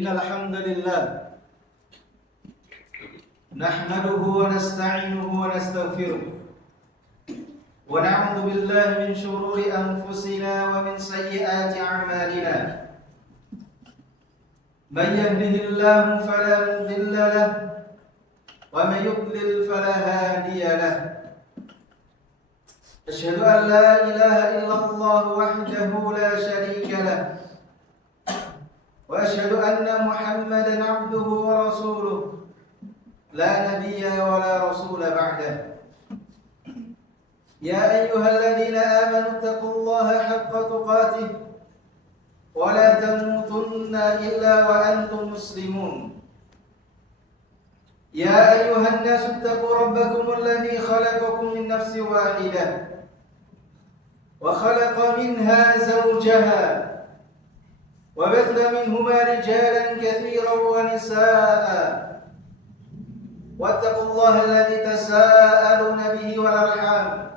إن الحمد لله نحمده ونستعينه ونستغفره ونعوذ بالله من شرور أنفسنا ومن سيئات أعمالنا من يهده الله فلا مضل له ومن يضلل فلا هادي له أشهد أن لا إله إلا الله وحده لا شريك له وأشهد أن محمدا عبده ورسوله لا نبي ولا رسول بعده يا أيها الذين آمنوا اتقوا الله حق تقاته ولا تموتن إلا وأنتم مسلمون يا أيها الناس اتقوا ربكم الذي خلقكم من نفس واحدة وخلق منها زوجها وبث منهما رجالا كثيرا ونساء واتقوا الله الذي تساءلون به والأرحام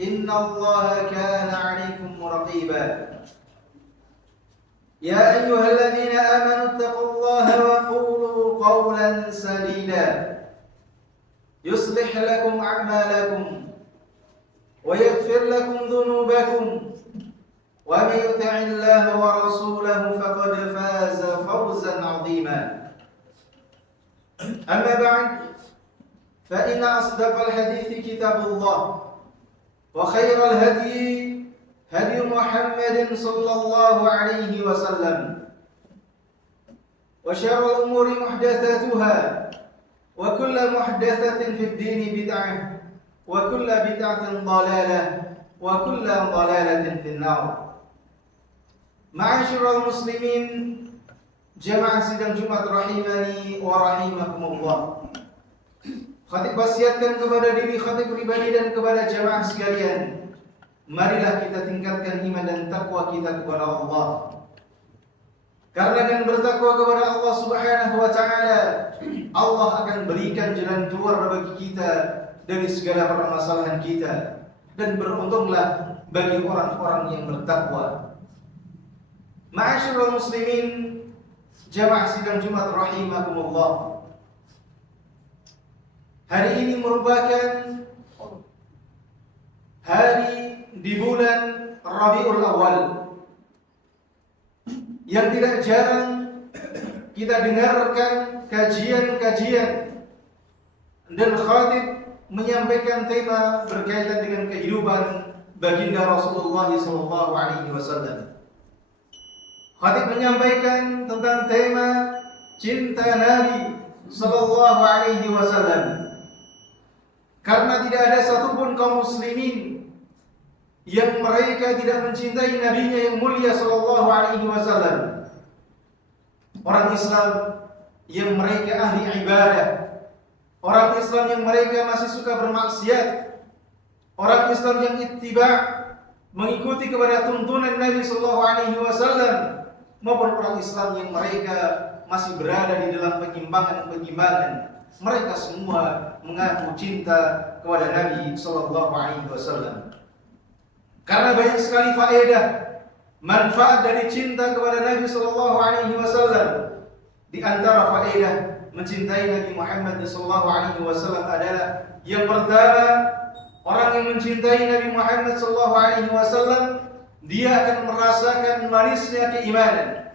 إن الله كان عليكم رقيبا يا أيها الذين آمنوا اتقوا الله وقولوا قولا سديدا يصلح لكم أعمالكم ويغفر لكم ذنوبكم ومن يطع الله ورسوله فقد فاز فوزا عظيما أما بعد فإن أصدق الحديث كتاب الله وخير الهدي هدي محمد صلى الله عليه وسلم وشر الأمور محدثاتها وكل محدثة في الدين بدعة وكل بدعة ضلالة وكل ضلالة في النار. Ma'asyiral muslimin, jamaah sidang Jumat rahimani wa rahimakumullah. Khatib wasiatkan kepada diri khatib pribadi dan kepada jamaah sekalian, marilah kita tingkatkan iman dan takwa kita kepada Allah. Karena dengan bertakwa kepada Allah Subhanahu wa taala, Allah akan berikan jalan keluar bagi kita dari segala permasalahan kita, dan beruntunglah bagi orang-orang yang bertakwa. Ma'asyiral muslimin, jamaah sidang Jumat rahimakumullah. Hari ini merupakan hari di bulan Rabiul Awal yang tidak jarang kita dengarkan kajian-kajian dan khatib menyampaikan tema berkaitan dengan kehidupan baginda Rasulullah SAW. Khatib menyampaikan tentang tema cinta Nabi sallallahu alaihi wasallam. Karena tidak ada satupun kaum muslimin yang mereka tidak mencintai nabinya yang mulia sallallahu alaihi wasallam. Orang Islam yang mereka ahli ibadah, orang Islam yang mereka masih suka bermaksiat, orang Islam yang ittiba' mengikuti kepada tuntunan Nabi sallallahu alaihi wasallam, maupun orang Islam yang mereka masih berada di dalam penyimpangan-penyimpangan, mereka semua mengaku cinta kepada Nabi sallallahu alaihi wasallam. Karena banyak sekali faedah, manfaat dari cinta kepada Nabi sallallahu alaihi wasallam. Di antara faedah mencintai Nabi Muhammad sallallahu alaihi wasallam adalah yang pertama, orang yang mencintai Nabi Muhammad sallallahu alaihi wasallam, dia akan merasakan manisnya keimanan.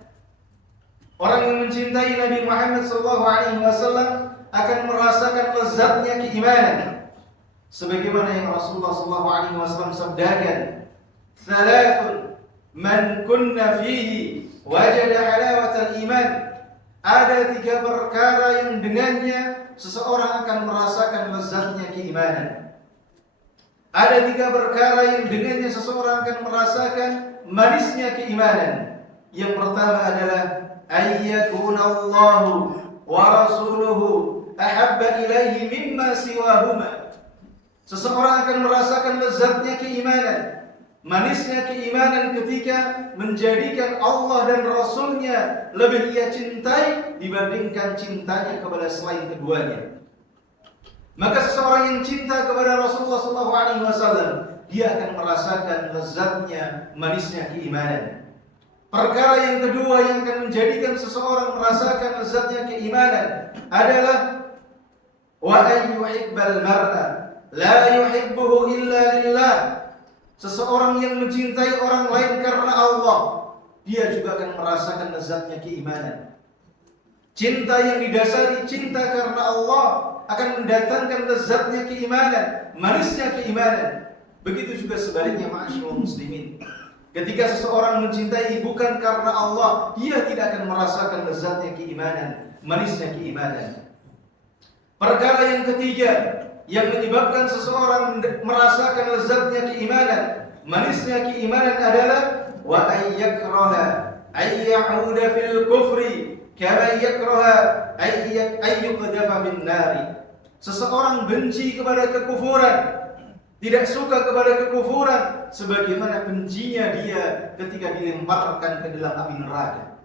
Orang yang mencintai Nabi Muhammad sallallahu alaihi wasallam akan merasakan lezatnya keimanan. Sebagaimana yang Rasulullah sallallahu alaihi wasallam sabdakan, "Thalathun man kunna fihi wajada halawatal iman." Ada 3 perkara yang dengannya seseorang akan merasakan lezatnya keimanan. Ada 3 perkara yang dengannya seseorang akan merasakan manisnya keimanan. Yang pertama adalah ayyakunallahu wa rasuluhu ahabba ilaihi mimma siwahuma. Seseorang akan merasakan lezatnya keimanan, manisnya keimanan ketika menjadikan Allah dan Rasulnya lebih ia cintai dibandingkan cintanya kepada selain keduanya. Maka seseorang yang cinta kepada Rasulullah SAW, dia akan merasakan lezatnya, manisnya keimanan. Perkara yang kedua yang akan menjadikan seseorang merasakan lezatnya keimanan adalah wa ayyuhibbal mar'a la yuhibbuhu illa lillah. Seseorang yang mencintai orang lain karena Allah, dia juga akan merasakan lezatnya keimanan. Cinta yang didasari cinta karena Allah akan mendatangkan lezatnya keimanan, manisnya keimanan. Begitu juga sebaliknya, ma'asyiral muslimin. Ketika seseorang mencintai bukan karena Allah, dia tidak akan merasakan lezatnya keimanan, manisnya keimanan. Perkara yang ketiga yang menyebabkan seseorang merasakan lezatnya keimanan, manisnya keimanan adalah wa ayyakraha ayyauda fil kufri kama yakraha ayyuqdafa bin nari. Seseorang benci kepada kekufuran, tidak suka kepada kekufuran sebagaimana bencinya dia ketika dilemparkan ke dalam api neraka.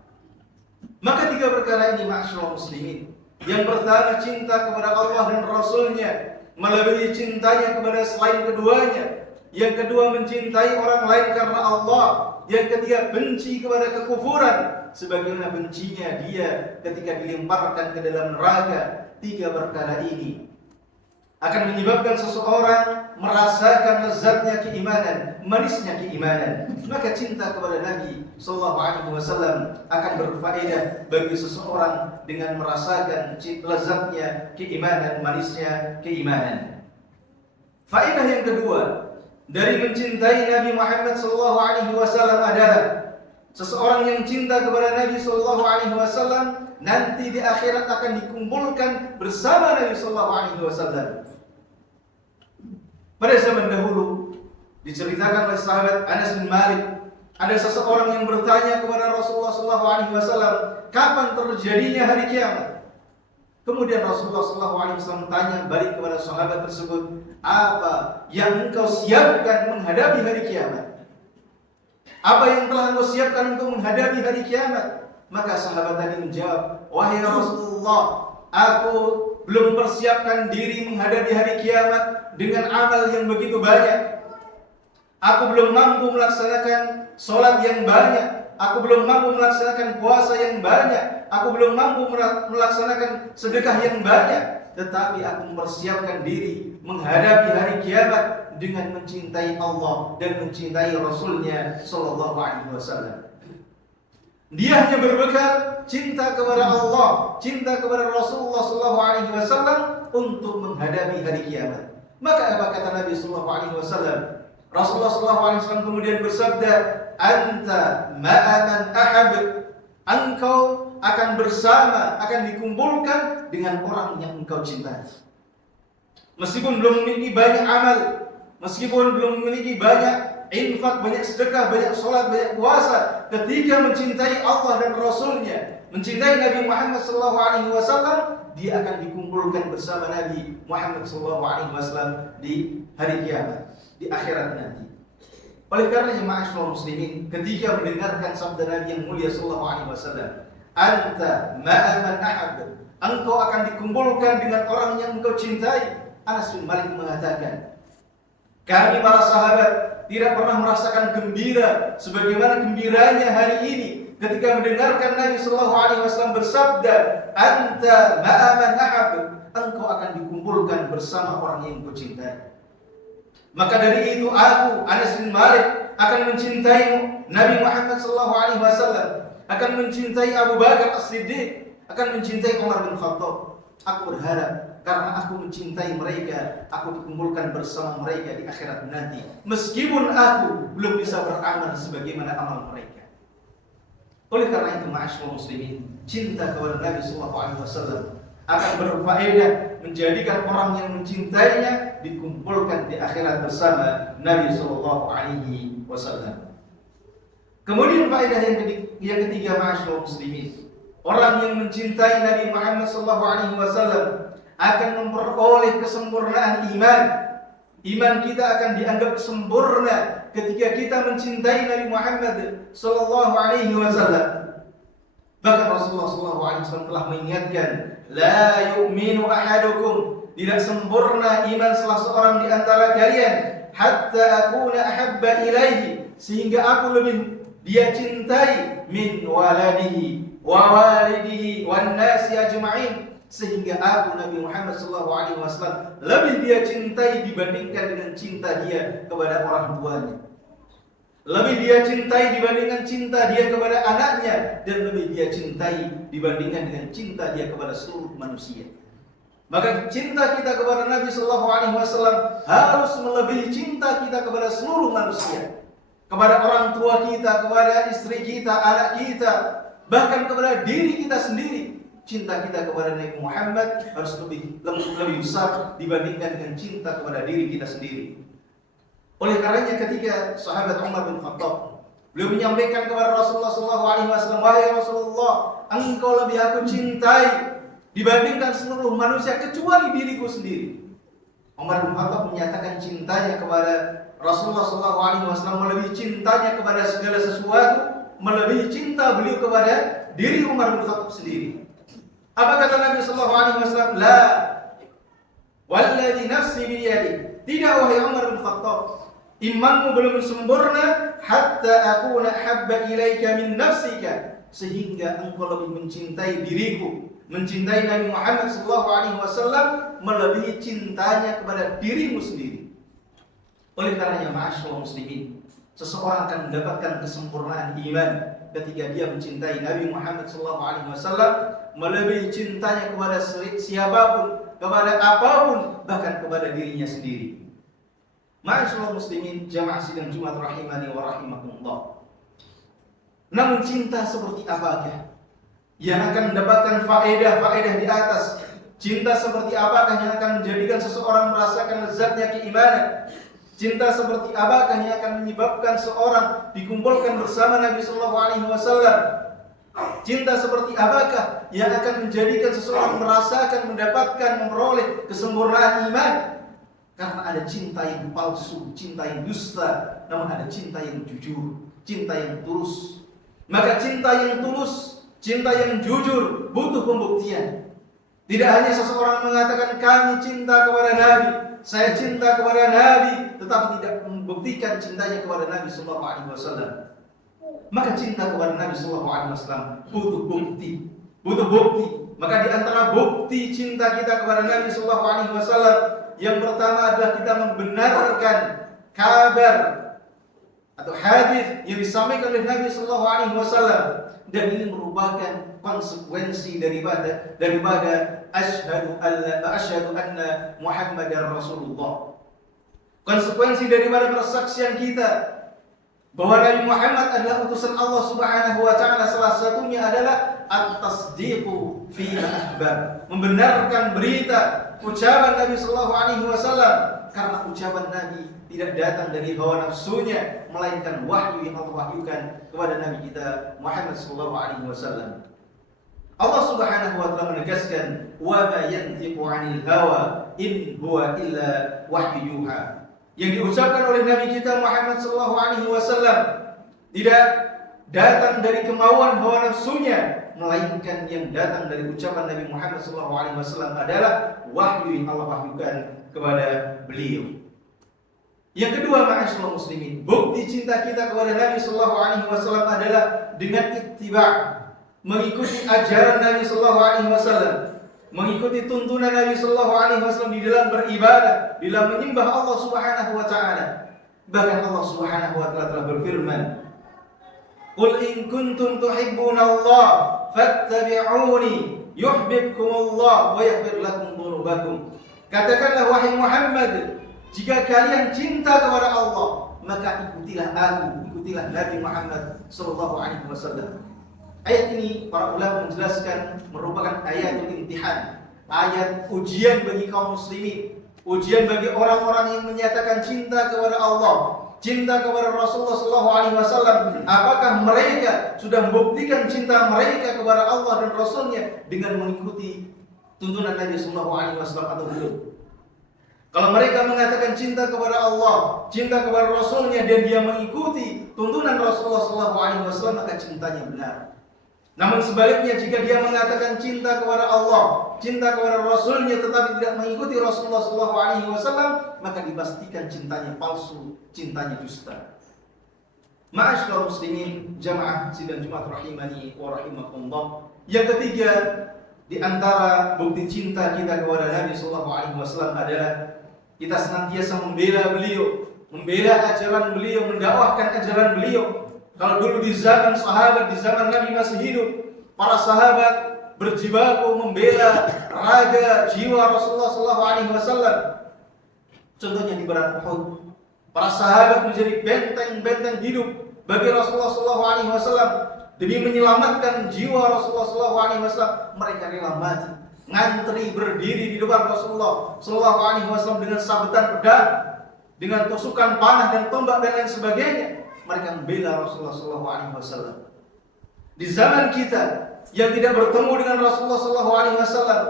Maka tiga perkara ini, ma'asyiral muslimin. Yang pertama, cinta kepada Allah dan Rasulnya melebihi cintanya kepada selain keduanya. Yang kedua, mencintai orang lain karena Allah. Yang ketiga, benci kepada kekufuran sebagaimana bencinya dia ketika dilemparkan ke dalam neraka. Tiga perkara ini akan menyebabkan seseorang merasakan lezatnya keimanan, manisnya keimanan. Maka cinta kepada Nabi sallallahu alaihi wasallam akan berfaedah bagi seseorang dengan merasakan lezatnya keimanan, manisnya keimanan. Faedah yang kedua dari mencintai Nabi Muhammad sallallahu alaihi wasallam adalah seseorang yang cinta kepada Nabi sallallahu alaihi wasallam nanti di akhirat akan dikumpulkan bersama Nabi sallallahu alaihi wasallam. Pada zaman dahulu diceritakan oleh sahabat Anas bin Malik, ada seseorang yang bertanya kepada Rasulullah SAW, kapan terjadinya hari kiamat? Kemudian Rasulullah SAW tanya balik kepada sahabat tersebut, apa yang engkau siapkan menghadapi hari kiamat? Apa yang telah engkau siapkan untuk menghadapi hari kiamat? Maka sahabat tadi menjawab, wahai Rasulullah, aku belum persiapkan diri menghadapi hari kiamat dengan amal yang begitu banyak. Aku belum mampu melaksanakan sholat yang banyak. Aku belum mampu melaksanakan puasa yang banyak. Aku belum mampu melaksanakan sedekah yang banyak. Tetapi aku mempersiapkan diri menghadapi hari kiamat dengan mencintai Allah dan mencintai Rasulnya sallallahu alaihi wasallam. Dia hanya berbekal cinta kepada Allah, cinta kepada Rasulullah sallallahu alaihi wasallam untuk menghadapi hari kiamat. Maka apa kata Nabi sallallahu alaihi wasallam? Rasulullah sallallahu alaihi wasallam kemudian bersabda, "Anta ma'a man ahab." Engkau akan bersama, akan dikumpulkan dengan orang yang engkau cintai. Meskipun belum memiliki banyak amal, meskipun belum memiliki banyak infak, banyak sedekah, banyak sholat, banyak puasa, ketika mencintai Allah dan Rasulnya, mencintai Nabi Muhammad SAW, dia akan dikumpulkan bersama Nabi Muhammad SAW di hari kiamat, di akhirat nanti. Oleh karenanya, ma'asyiral muslimin, ketika mendengarkan sabda Nabi yang mulia SAW, anta ma'a man ahab, engkau akan dikumpulkan dengan orang yang engkau cintai. Anas bin Malik mengatakan, kami para sahabat tidak pernah merasakan gembira sebagaimana gembiranya hari ini ketika mendengarkan Nabi sallallahu alaihi wasallam bersabda, "Anta ma'a man ahab," engkau akan dikumpulkan bersama orang yang engkau cintai. Maka dari itu aku, Anas bin Malik, akan mencintai Nabi Muhammad sallallahu alaihi wasallam, akan mencintai Abu Bakar As-Siddiq, akan mencintai Umar bin Khattab. Aku berharap karena aku mencintai mereka, aku dikumpulkan bersama mereka di akhirat nanti. Meskipun aku belum bisa beramal sebagaimana amal mereka. Oleh karena itu, ma'asyiral muslimin, cinta kepada Nabi sallallahu alaihi wasallam akan berfaedah menjadikan orang yang mencintainya dikumpulkan di akhirat bersama Nabi sallallahu alaihi wasallam. Kemudian faedah yang ketiga, ma'asyiral muslimin, orang yang mencintai Nabi Muhammad sallallahu alaihi wasallam akan memperoleh kesempurnaan iman. Iman kita akan dianggap sempurna ketika kita mencintai Nabi Muhammad sallallahu alaihi wasallam. Bahkan Rasulullah sallallahu alaihi wasallam telah mengingatkan, la yu'minu ahadukum, tidak sempurna iman salah seorang di antara kalian hatta akuna ahabba ilaihi, sehingga aku lebih dia cintai min waladihi wa walidihi wan nasi ajma'in, sehingga aku Nabi Muhammad SAW lebih dia cintai dibandingkan dengan cinta dia kepada orang tuanya, lebih dia cintai dibandingkan cinta dia kepada anaknya, dan lebih dia cintai dibandingkan dengan cinta dia kepada seluruh manusia. Maka cinta kita kepada Nabi SAW harus melebihi cinta kita kepada seluruh manusia, kepada orang tua kita, kepada istri kita, anak kita, bahkan kepada diri kita sendiri. Cinta kita kepada Nabi Muhammad harus lebih besar dibandingkan dengan cinta kepada diri kita sendiri. Oleh karenanya ketika sahabat Umar bin Khattab, beliau menyampaikan kepada Rasulullah SAW, wahai Rasulullah, engkau lebih aku cintai dibandingkan seluruh manusia kecuali diriku sendiri. Umar bin Khattab menyatakan cintanya kepada Rasulullah SAW melebihi cintanya kepada segala sesuatu, melebihi cinta beliau kepada diri Umar bin Khattab sendiri. Apa kata Nabi SAW? La walladhi nafsi biyadi, tidak wahai Umar bin Khattab, imanmu belum sempurna hatta akuna habba ilaika min nafsika, sehingga engkau lebih mencintai diriku, mencintai Nabi Muhammad SAW melebihi cintanya kepada dirimu sendiri. Oleh karenanya ma'asyiral muslimin, seseorang akan mendapatkan kesempurnaan iman ketika dia mencintai Nabi Muhammad SAW melebihi cintanya kepada siapapun, kepada apapun, bahkan kepada dirinya sendiri. Ma'asyiral muslimin, jamaah sidang Jumat rahimani wa rahimakumullah. Namun cinta seperti apakah yang akan mendapatkan faedah di atas? Cinta seperti apakah yang akan menjadikan seseorang merasakan lezatnya keimanan? Cinta seperti apakah yang akan menyebabkan seorang dikumpulkan bersama Nabi SAW? Cinta seperti apakah yang akan menjadikan seseorang merasakan, mendapatkan, memperoleh kesempurnaan iman? Karena ada cinta yang palsu, cinta yang dusta, namun ada cinta yang jujur, cinta yang tulus. Maka cinta yang tulus, cinta yang jujur butuh pembuktian. Tidak hanya seseorang mengatakan kami cinta kepada Nabi, saya cinta kepada Nabi, tetapi tidak membuktikan cintanya kepada Nabi SAW. Maka cinta kepada Nabi SAW butuh bukti, Maka di antara bukti cinta kita kepada Nabi SAW, yang pertama adalah kita membenarkan kabar atau hadis yang disampaikan oleh Nabi SAW, dan ini merupakan konsekuensi daripada asyhadu anna Muhammadar Rasulullah. Konsekuensi daripada persaksian kita bahwa Nabi Muhammad adalah utusan Allah Subhanahu wa taala, salah satunya adalah at-tasdiqu fi akhbar, membenarkan berita ucapan Nabi sallallahu alaihi wasallam, karena ucapan Nabi tidak datang dari hawa nafsunya, melainkan wahyu yang Allah wahyukan kepada Nabi kita Muhammad sallallahu alaihi wasallam. Allah Subhanahu wa taala menegaskan, wa ma yantiqu 'anil hawa in huwa illa wahyu yuha. Yang diucapkan oleh Nabi kita Muhammad sallallahu alaihi wasallam tidak datang dari kemauan hawa nafsunya, melainkan yang datang dari ucapan Nabi Muhammad sallallahu alaihi wasallam adalah wahyu yang Allah wahyukan kepada beliau. Yang kedua, ma'asyiral muslimin, bukti cinta kita kepada Nabi sallallahu alaihi wasallam adalah dengan ittiba', mengikuti ajaran Nabi sallallahu alaihi wasallam, mengikuti tuntunan Nabi sallallahu alaihi wasallam di dalam beribadah, di dalam menyembah Allah Subhanahu wa taala. Bahkan Allah Subhanahu wa taala telah berfirman, "Qul in kuntum tuhibbunallah fattabi'uni yuhibbukumullah wa yaghfir lakum dzunubakum." Katakanlah wahai Muhammad, jika kalian cinta kepada Allah, maka ikutilah aku, ikutilah Nabi Muhammad sallallahu alaihi wasallam. Ayat ini para ulama menjelaskan merupakan ayat imtihan, ayat ujian bagi kaum muslimin, ujian bagi orang-orang yang menyatakan cinta kepada Allah, cinta kepada Rasulullah SAW. Apakah mereka sudah membuktikan cinta mereka kepada Allah dan Rasulnya dengan mengikuti tuntunan Nabi SAW atau belum? Kalau mereka mengatakan cinta kepada Allah, cinta kepada Rasulnya, dan dia mengikuti tuntunan Rasulullah SAW, maka cintanya benar. Namun sebaliknya, jika dia mengatakan cinta kepada Allah, cinta kepada Rasulnya, tetapi tidak mengikuti Rasulullah SAW, maka dipastikan cintanya palsu, cintanya dusta. Ma'asyiral muslimin, jamaah sidang Jumat rahimani wa rahimakumullah. Yang ketiga, di antara bukti cinta kita kepada Nabi sallallahu alaihi wasallam adalah kita senantiasa membela beliau, membela ajaran beliau, mendakwahkan ajaran beliau. Kalau dulu di zaman sahabat, di zaman Nabi masih hidup, para sahabat berjibaku membela raga jiwa Rasulullah sallallahu alaihi wasallam. Contohnya di Perang Uhud. Para sahabat menjadi benteng-benteng hidup bagi Rasulullah SAW demi menyelamatkan jiwa Rasulullah SAW. Mereka rela mati, ngantri berdiri di depan Rasulullah SAW dengan sabetan pedang, dengan tusukan panah dan tombak dan lain sebagainya. Mereka membela Rasulullah SAW. Di zaman kita yang tidak bertemu dengan Rasulullah SAW,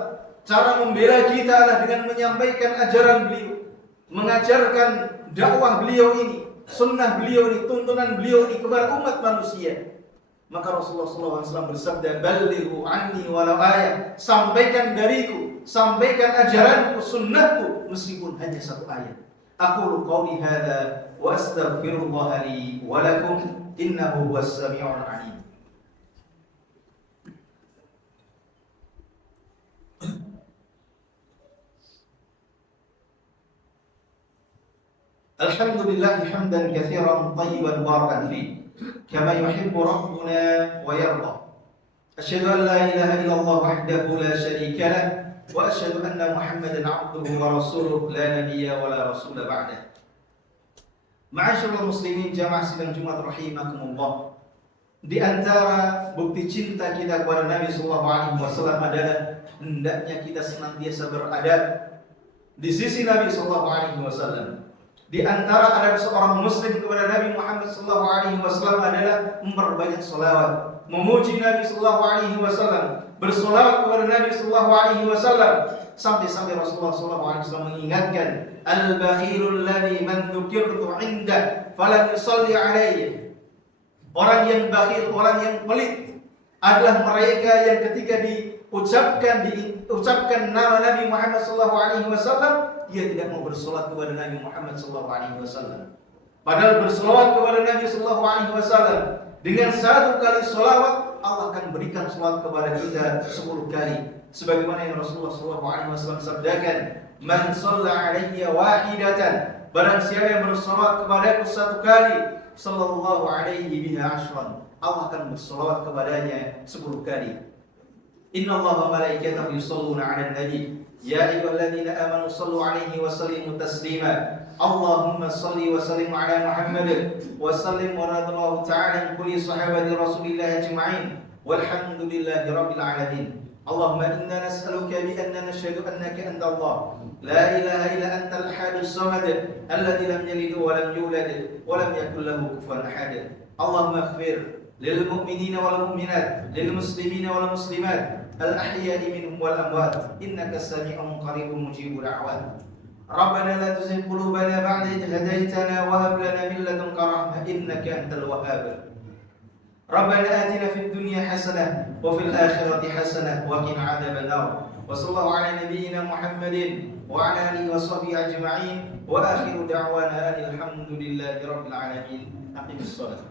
cara membela kita adalah dengan menyampaikan ajaran beliau, mengajarkan dakwah beliau ini, sunnah beliau ini, tuntunan beliau ini kepada umat manusia. Maka Rasulullah SAW bersabda, "Ballighu anni walau ayat." Sampaikan dariku, sampaikan ajaranku, sunnahku, meskipun hanya satu ayat. Aqulu qawli hadza wa astaghfirullah li wa lakum innahu huwas samiul alim. Alhamdulillah hamdan katsiran tayyiban barakan fi kama yuhibbu rabbuna wa yarda. Asyhadu an la ilaha illallah wahdahu la syarika lah wa asyhadu anna Muhammadan 'abduhu wa rasuluhu la nabiyya wa la rasula ba'dah. Ma'asyiral muslimin, jamaah sidang Jumat rahimakumullah. Di antara bukti cinta kita kepada Nabi sallallahu alaihi wasallam adalah hendaknya kita senantiasa beradab di sisi Nabi sallallahu alaihi wasallam. Di antara adab seorang muslim kepada Nabi Muhammad sallallahu alaihi wasallam adalah memperbanyak selawat, memuji Nabi sallallahu alaihi wasallam, berselawat kepada Nabi sallallahu alaihi wasallam, sampai Rasulullah sallallahu alaihi wasallam mengingatkan, "Al-bakhilul ladzi man dzukirtu 'inda falam yusalli 'alayya." Orang yang bakhil, orang yang pelit adalah mereka yang ketika diucapkan nama Nabi Muhammad sallallahu alaihi wasallam, dia tidak mau bersolat kepada Nabi Muhammad sallallahu alaihi wasallam. Padahal bersolawat kepada Nabi sallallahu alaihi wasallam dengan satu kali solawat, Allah akan berikan solawat kepada kita 10 kali. Sebagaimana yang Rasulullah sallallahu alaihi wasallam sabdakan, "Man shalla 'alayya wahidatan." Barang siapa yang bersolawat kepadaku 1 kali, sallallahu alaihi biha 'ashran. Allah akan bersolawat kepadanya 10 kali. Inna Allaha wa malaikatahu yusholluna 'alan nabi. Ya ayyuhalladzina amanu shallu 'alaihi wa sallimu taslima. Allahumma shalli wa sallim 'ala Muhammad wa sallim wa radallahu ta'ala an kulli sahabati Rasulillah ajma'in. Walhamdulillahi rabbil alamin. Allahumma inna nas'aluka bi anna nashhadu annaka anta Allah, la ilaha illa anta al-ahadus samad, alladzi lam yalid wa lam yulad wa lam yakul lahu kufuwan ahad. Allahumma ighfir lil mu'minina wal mu'minat, lil muslimina wal muslimat, al-ahya'i minhum wal amwat, innaka sami'un qaribun mujibud da'wat. Rabbana la tuzigh qulubana ba'da idh hadaytana wa hab lana min ladunka rahmah innaka antal wahhab. Rabbana atina fid dunya hasanah wa fil akhirati hasanah wa qina 'adzaban nar. Wa sallallahu ala nabiyyina Muhammadin wa ala alihi wa sahbihi ajma'in wa akhiru da'wana alhamdulillahi rabbil alamin. Aqimus shalah.